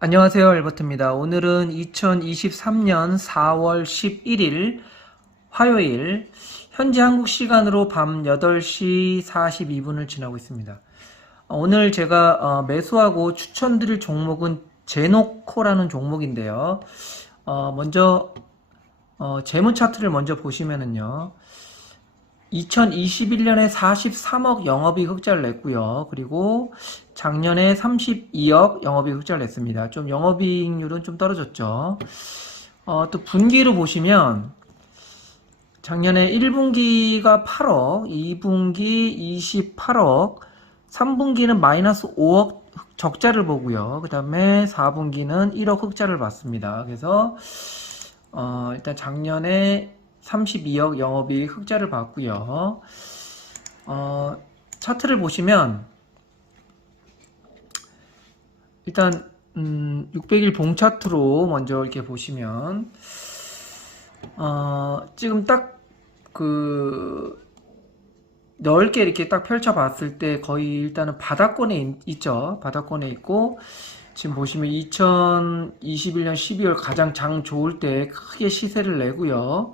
안녕하세요, 알버트입니다. 오늘은 2023년 4월 11일 화요일, 현재 한국 시간으로 밤 8시 42분을 지나고 있습니다. 오늘 제가 매수하고 추천드릴 종목은 제노코라는 종목인데요. 먼저 재무 차트를 먼저 보시면은요. 2021년에 43억 영업이익 흑자를 냈고요. 그리고 작년에 32억 영업이익 흑자를 냈습니다. 좀 영업이익률은 좀 떨어졌죠. 또 분기로 보시면 작년에 1분기가 8억, 2분기 28억, 3분기는 마이너스 5억 적자를 보고요. 그 다음에 4분기는 1억 흑자를 봤습니다. 그래서 일단 작년에 32억 영업이익 흑자를 봤고요. 차트를 보시면 일단 600일 봉 차트로 먼저 이렇게 보시면 지금 딱 그 넓게 이렇게 딱 펼쳐 봤을 때 거의 일단은 바닥권에 있죠. 바닥권에 있고 지금 보시면 2021년 12월 가장 장 좋을 때 크게 시세를 내고요.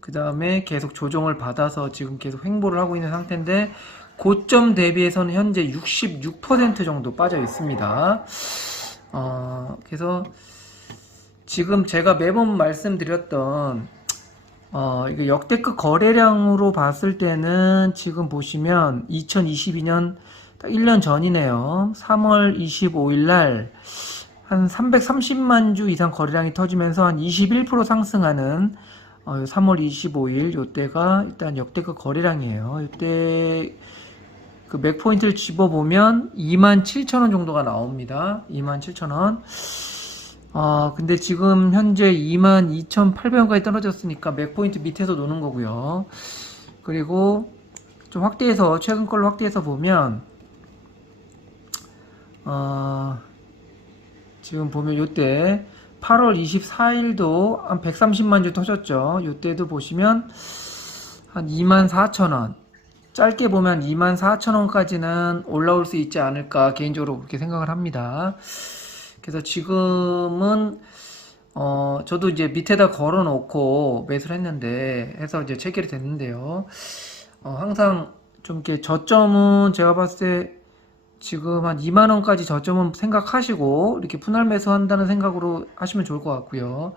그 다음에 계속 조정을 받아서 지금 계속 횡보를 하고 있는 상태인데 고점 대비해서는 현재 66% 정도 빠져 있습니다. 그래서 지금 제가 매번 말씀드렸던 이거 역대급 거래량으로 봤을 때는 지금 보시면 2022년 딱 1년 전이네요. 3월 25일 날 한 330만 주 이상 거래량이 터지면서 한 21% 상승하는 3월 25일 요때가 일단 역대급 거래량이에요. 요때 그 맥포인트를 집어보면 27,000원 정도가 나옵니다. 27,000원. 근데 지금 현재 22,800원까지 떨어졌으니까 맥포인트 밑에서 노는 거고요. 그리고 좀 확대해서, 최근 걸로 확대해서 보면, 지금 보면 요때 8월 24일도 한 130만 주 터졌죠. 요때도 보시면 한 24,000원. 짧게 보면 24,000원까지는 올라올 수 있지 않을까 개인적으로 그렇게 생각을 합니다. 그래서 지금은 저도 이제 밑에다 걸어 놓고 매수를 했는데 해서 이제 체결이 됐는데요. 항상 좀 이렇게 저점은 제가 봤을 때 지금 한 2만 원까지 저점은 생각하시고 이렇게 분할 매수한다는 생각으로 하시면 좋을 것 같고요.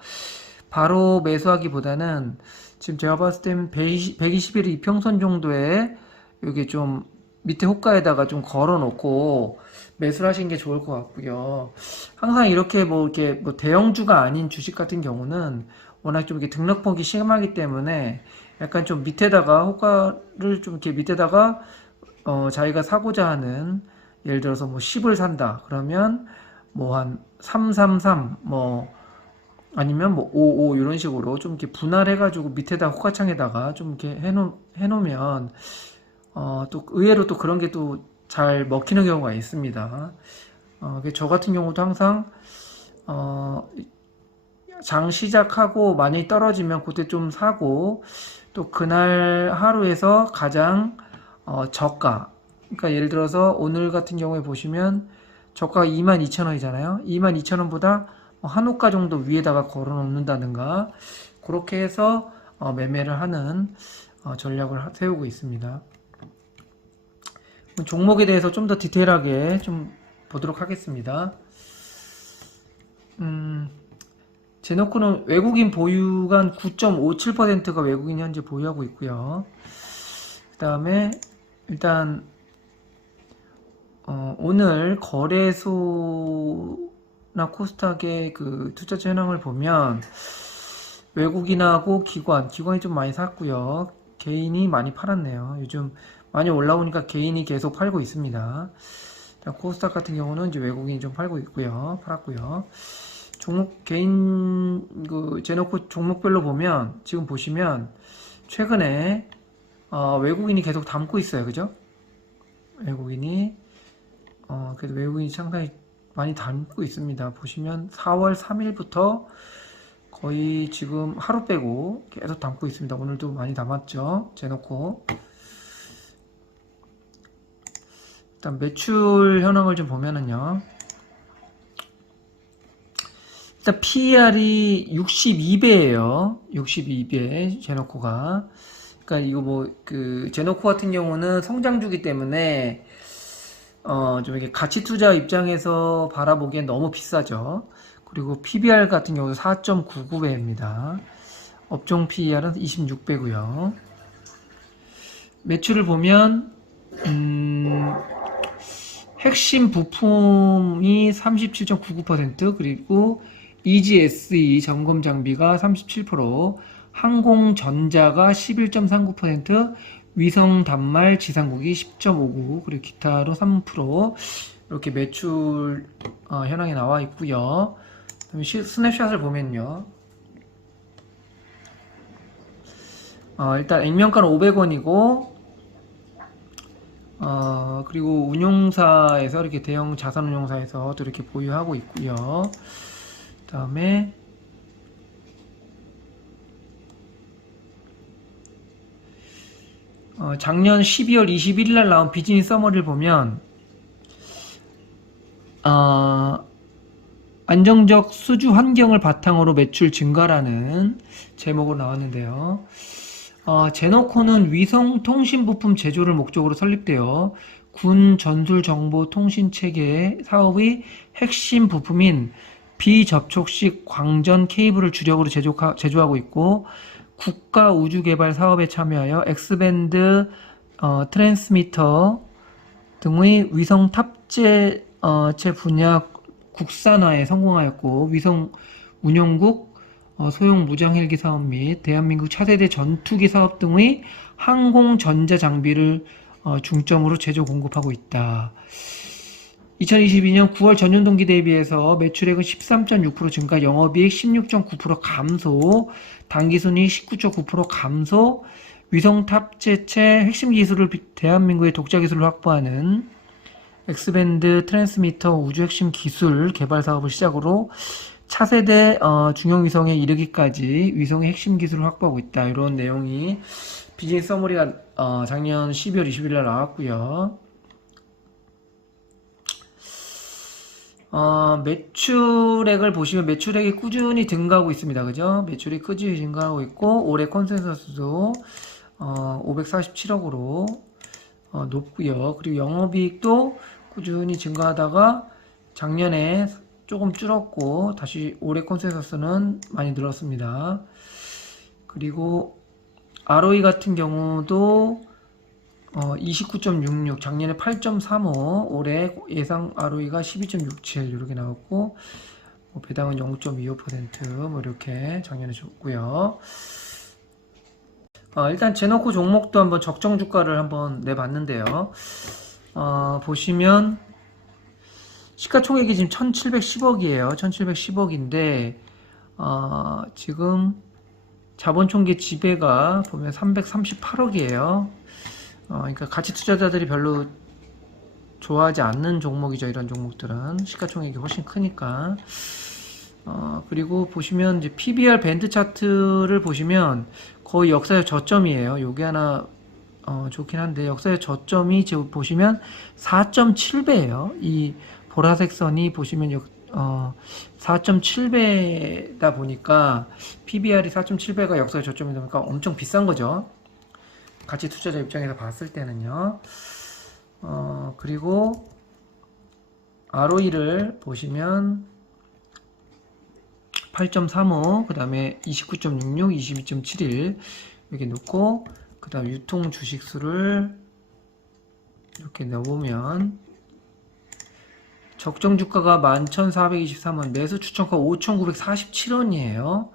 바로 매수하기보다는 지금 제가 봤을 때는 120일 이평선 정도에 여기 좀 밑에 호가에다가 좀 걸어 놓고 매수를 하시는 게 좋을 것 같고요. 항상 이렇게 뭐 대형주가 아닌 주식 같은 경우는 워낙 좀 이렇게 등락폭이 심하기 때문에 약간 좀 밑에다가 호가를 좀 이렇게 밑에다가 자기가 사고자 하는 예를 들어서 뭐 10을 산다 그러면 뭐 한 333 뭐 아니면 뭐 55 이런 식으로 좀 이렇게 분할해 가지고 밑에다 호가창에다가 좀 이렇게 해놓으면 또 의외로 또 그런 게 또 잘 먹히는 경우가 있습니다. 저 같은 경우도 항상 어, 장 시작하고 많이 떨어지면 그때 좀 사고 또 그날 하루에서 가장 저가, 그러니까 예를 들어서 오늘 같은 경우에 보시면 저가가 22,000원이잖아요. 22,000원보다 한 호가 정도 위에다가 걸어 놓는다든가 그렇게 해서 매매를 하는 전략을 세우고 있습니다. 종목에 대해서 좀 더 디테일하게 좀 보도록 하겠습니다. 제노코는 외국인 보유가 한 9.57%가 외국인 현재 보유하고 있고요. 그 다음에 일단 오늘 거래소나 코스닥의 그 투자자 현황을 보면 외국인하고 기관이 좀 많이 샀고요. 개인이 많이 팔았네요. 요즘 많이 올라오니까 개인이 계속 팔고 있습니다. 코스닥 같은 경우는 이제 외국인이 좀 팔았고요. 종목 개인 그 제놓고 종목별로 보면 지금 보시면 최근에 외국인이 계속 담고 있어요. 그죠? 외국인이 그래도 외국인이 상당히 많이 담고 있습니다. 보시면 4월 3일부터 거의 지금 하루 빼고 계속 담고 있습니다. 오늘도 많이 담았죠. 제놓고 일단 매출 현황을 좀 보면은요. 일단 PER이 62배예요. 62배 제노코가. 그러니까 이거 뭐 그 제노코 같은 경우는 성장주기 때문에 좀 이렇게 가치 투자 입장에서 바라보기엔 너무 비싸죠. 그리고 PBR 같은 경우도 4.99배입니다. 업종 PER은 26배고요. 매출을 보면 핵심 부품이 37.99%, 그리고 EGSE 점검 장비가 37%, 항공전자가 11.39%, 위성 단말 지상국이 10.59%, 그리고 기타로 3%, 이렇게 매출 현황이 나와 있고요. 스냅샷을 보면요. 일단 액면가는 500원이고, 그리고 운용사에서 이렇게 대형 자산 운용사에서도 이렇게 보유하고 있고요. 그 다음에 작년 12월 21일 날 나온 비즈니스 서머리를 보면 안정적 수주 환경을 바탕으로 매출 증가라는 제목으로 나왔는데요. 제노코는 위성 통신 부품 제조를 목적으로 설립되어 군 전술 정보 통신 체계 사업의 핵심 부품인 비접촉식 광전 케이블을 주력으로 제조하고 있고, 국가 우주 개발 사업에 참여하여 X밴드 트랜스미터 등의 위성 탑재 분야 국산화에 성공하였고, 위성 운용국 소형 무장 헬기 사업 및 대한민국 차세대 전투기 사업 등의 항공 전자 장비를 중점으로 제조 공급하고 있다. 2022년 9월 전년 동기 대비해서 매출액은 13.6% 증가, 영업이익 16.9% 감소, 당기순이익 19.9% 감소, 위성 탑재체 핵심 기술을 대한민국의 독자 기술로 확보하는 X밴드 트랜스미터 우주 핵심 기술 개발 사업을 시작으로 차세대 중형 위성에 이르기까지 위성의 핵심 기술을 확보하고 있다. 이런 내용이 비즈니스 서머리가 작년 12월 20일 날 나왔고요. 매출액을 보시면 매출액이 꾸준히 증가하고 있습니다. 그죠? 매출이 꾸준히 증가하고 있고, 올해 컨센서스도 547억으로 높고요. 그리고 영업이익도 꾸준히 증가하다가 작년에 조금 줄었고, 다시 올해 컨센서스는 많이 늘었습니다. 그리고 ROE 같은 경우도 29.66, 작년에 8.35, 올해 예상 ROE가 12.67 이렇게 나왔고, 배당은 0.25% 이렇게 작년에 줬고요. 일단 제노코 종목도 한번 적정 주가를 한번 내봤는데요. 보시면 시가총액이 지금 1710억이에요. 1710억인데 지금 자본총계 지배가 보면 338억이에요. 그러니까 가치 투자자들이 별로 좋아하지 않는 종목이죠. 이런 종목들은 시가총액이 훨씬 크니까. 그리고 보시면 이제 PBR 밴드 차트를 보시면 거의 역사의 저점이에요. 요게 하나 좋긴 한데, 역사의 저점이 지금 보시면 4.7배예요. 이 보라색 선이 보시면 4.7배다 보니까 PBR이 4.7배가 역사의 저점이다 보니까 엄청 비싼 거죠. 가치 투자자 입장에서 봤을 때는요. 그리고 ROE를 보시면 8.35, 그 다음에 29.66, 22.71 이렇게 놓고, 그 다음 유통 주식수를 이렇게 넣어보면 적정 주가가 11,423원, 매수 추천가 5,947원이에요.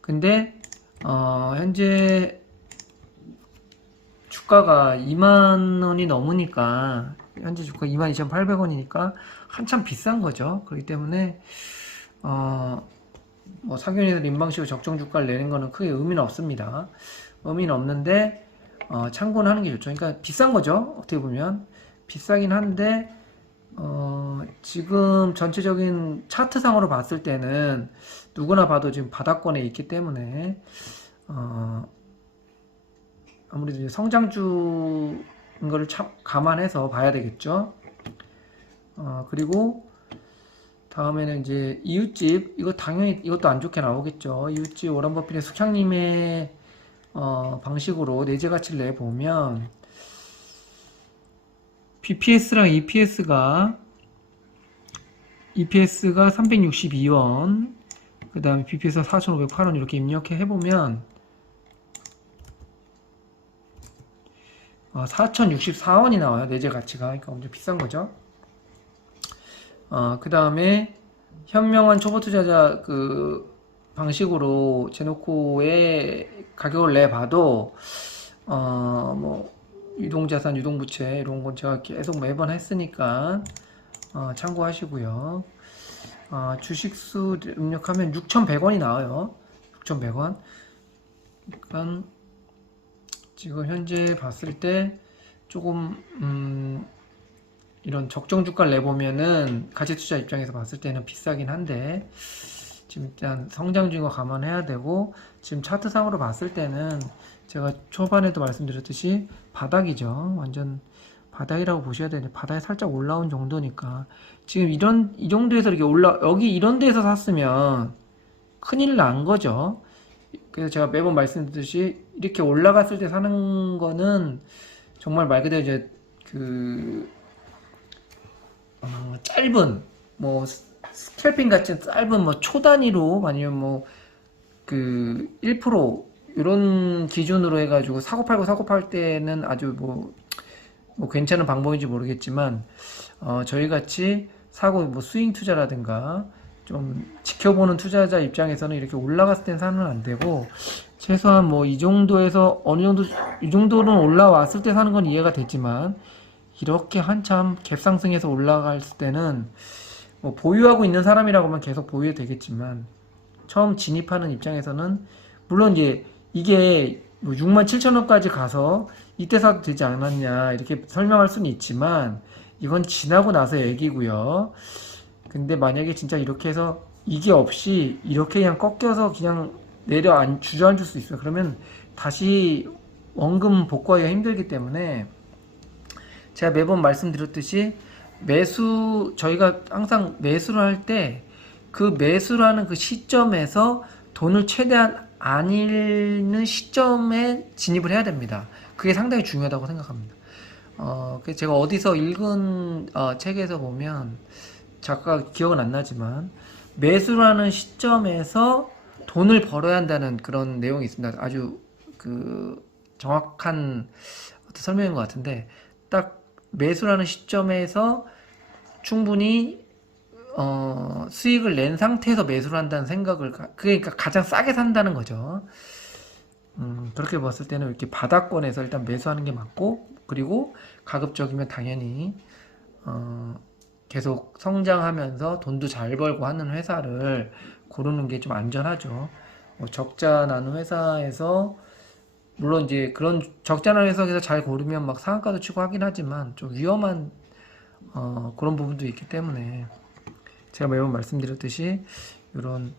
근데 현재 주가가 2만원이 넘으니까, 현재 주가 22,800원이니까 한참 비싼 거죠. 그렇기 때문에 뭐 상윤이들 인방식으로 적정 주가를 내는 거는 크게 의미는 없습니다. 의미는 없는데 참고는 하는 게 좋죠. 그러니까 비싼 거죠. 어떻게 보면 비싸긴 한데 지금 전체적인 차트상으로 봤을 때는 누구나 봐도 지금 바닥권에 있기 때문에 아무래도 이제 성장주인 거를 감안해서 봐야 되겠죠. 그리고 다음에는 이제 이웃집, 이거 당연히 이것도 안 좋게 나오겠죠. 이웃집 워런 버핏의 숙향님의 방식으로 내재 가치를 내보면 BPS랑 EPS가 362원, 그 다음에 BPS가 4,508원 이렇게 입력해 해보면 4,064원이 나와요. 내재 가치가. 그러니까 엄청 비싼 거죠. 그 다음에 현명한 초보 투자자 그 방식으로 제노코의 가격을 내봐도 뭐 유동자산, 유동부채 이런 건 제가 계속 매번 했으니까 참고하시고요. 주식수 입력하면 6,100원이 나와요. 6,100원. 그러니까 지금 현재 봤을 때 조금 이런 적정 주가를 내보면은 가치투자 입장에서 봤을 때는 비싸긴 한데 지금 일단 성장 중인 거 감안해야 되고, 지금 차트상으로 봤을 때는 제가 초반에도 말씀드렸듯이 바닥이죠. 완전 바닥이라고 보셔야 되는데 바닥에 살짝 올라온 정도니까 지금 이 정도에서 이렇게 여기 이런 데서 샀으면 큰일 난 거죠. 그래서 제가 매번 말씀드렸듯이 이렇게 올라갔을 때 사는 거는 정말 말 그대로 이제 짧은 뭐 스캘핑 같은 짧은 뭐 초 단위로 아니면 뭐 1% 이런 기준으로 해가지고 사고 팔 때는 아주 뭐 괜찮은 방법인지 모르겠지만 저희 같이 사고 뭐 스윙 투자라든가 좀 지켜보는 투자자 입장에서는 이렇게 올라갔을 땐 사는 안 되고, 최소한 뭐 이 정도에서 이 정도는 올라왔을 때 사는 건 이해가 되지만 이렇게 한참 갭상승해서 올라갔을 때는 뭐 보유하고 있는 사람이라고만 계속 보유해도 되겠지만 처음 진입하는 입장에서는 물론 이게 뭐 67,000원까지 가서 이때 사도 되지 않았냐 이렇게 설명할 수는 있지만 이건 지나고 나서 얘기고요. 근데 만약에 진짜 이렇게 해서 이게 없이 이렇게 그냥 꺾여서 그냥 주저앉을 수 있어요. 그러면 다시 원금 복구하기가 힘들기 때문에 제가 매번 말씀드렸듯이 저희가 항상 매수를 할 때 그 매수를 하는 그 시점에서 돈을 최대한 안 잃는 시점에 진입을 해야 됩니다. 그게 상당히 중요하다고 생각합니다. 그래서 제가 어디서 읽은 책에서 보면 작가 기억은 안 나지만 매수를 하는 시점에서 돈을 벌어야 한다는 그런 내용이 있습니다. 아주 정확한 어떤 설명인 것 같은데, 딱 매수라는 시점에서 충분히 수익을 낸 상태에서 매수를 한다는 생각을, 그러니까 가장 싸게 산다는 거죠. 그렇게 봤을 때는 이렇게 바닥권에서 일단 매수하는 게 맞고, 그리고 가급적이면 당연히 계속 성장하면서 돈도 잘 벌고 하는 회사를 고르는 게 좀 안전하죠. 적자 나는 회사에서 물론 이제 그런 적자 나는 회사에서 잘 고르면 막 상한가도 치고 하긴 하지만 좀 위험한 그런 부분도 있기 때문에 제가 매번 말씀드렸듯이 이런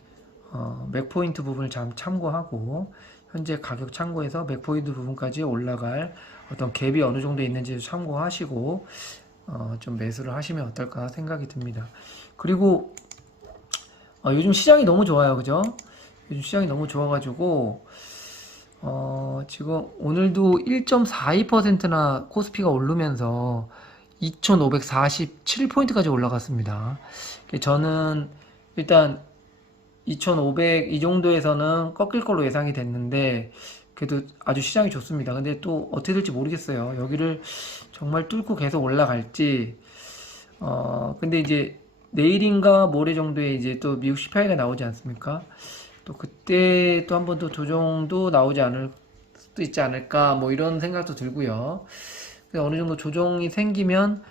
맥포인트 부분을 잘 참고하고 현재 가격 참고해서 맥포인트 부분까지 올라갈 어떤 갭이 어느 정도 있는지 참고하시고 좀 매수를 하시면 어떨까 생각이 듭니다. 그리고 요즘 시장이 너무 좋아요, 그죠? 요즘 시장이 너무 좋아가지고 지금 오늘도 1.42%나 코스피가 오르면서 2547포인트까지 올라갔습니다. 저는 일단 2500 이 정도에서는 꺾일 걸로 예상이 됐는데 그래도 아주 시장이 좋습니다. 근데 또 어떻게 될지 모르겠어요. 여기를 정말 뚫고 계속 올라갈지. 근데 이제 내일인가 모레 정도에 이제 또 미국 CPI가 나오지 않습니까? 또 그때 또 한 번 더 조정도 나오지 않을 수도 있지 않을까, 뭐 이런 생각도 들고요. 어느 정도 조정이 생기면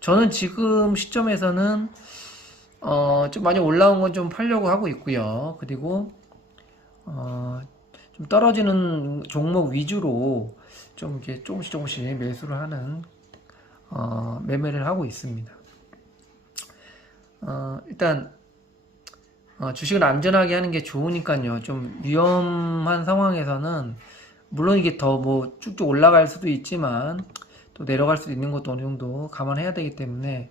저는 지금 시점에서는 좀 많이 올라온 건 좀 팔려고 하고 있고요. 그리고 좀 떨어지는 종목 위주로 좀 이렇게 조금씩 매수를 하는 매매를 하고 있습니다. 일단 주식을 안전하게 하는 게 좋으니까요. 좀 위험한 상황에서는 물론 이게 더 뭐 쭉쭉 올라갈 수도 있지만 또 내려갈 수도 있는 것도 어느 정도 감안해야 되기 때문에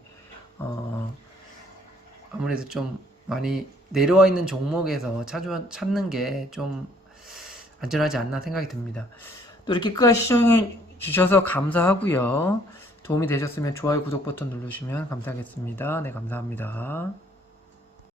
아무래도 좀 많이 내려와 있는 종목에서 찾는 게 좀 안전하지 않나 생각이 듭니다. 또 이렇게 끝까지 시청해 주셔서 감사하고요. 도움이 되셨으면 좋아요, 구독 버튼 누르시면 감사하겠습니다. 네, 감사합니다.